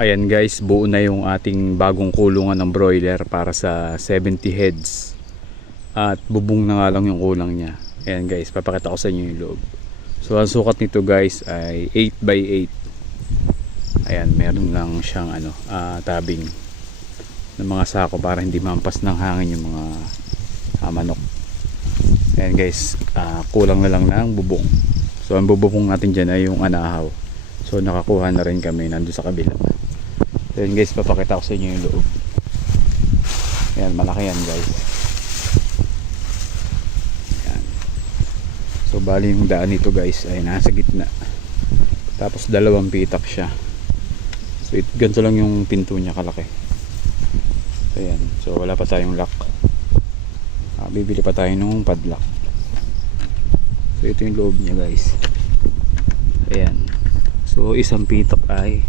Ayan guys, buo na yung ating bagong kulungan ng broiler para sa 70 heads. At bubong na nga lang yung kulang niya. Ayan guys, papakita ko sa inyo yung loob. So ang sukat nito guys ay 8x8. Ayan, meron lang siyang tabing ng mga sako para hindi mampas ng hangin yung mga manok. Ayan guys, kulang na lang ng bubong. So ang bubong natin dyan ay yung anahaw. So nakakuha na rin kami nandun sa kabila. Ayan guys, papakita ko sa inyo yung loob. Ayan, malaki yan guys. Ayan. So bali yung daan nito guys ay nasa gitna. Tapos dalawang pitak siya. So ganito lang yung pinto niya kalaki. Ayan, so wala pa tayong lock. Bibili pa tayo ng padlock. So ito yung loob niya guys. Ayan. So isang pitak ay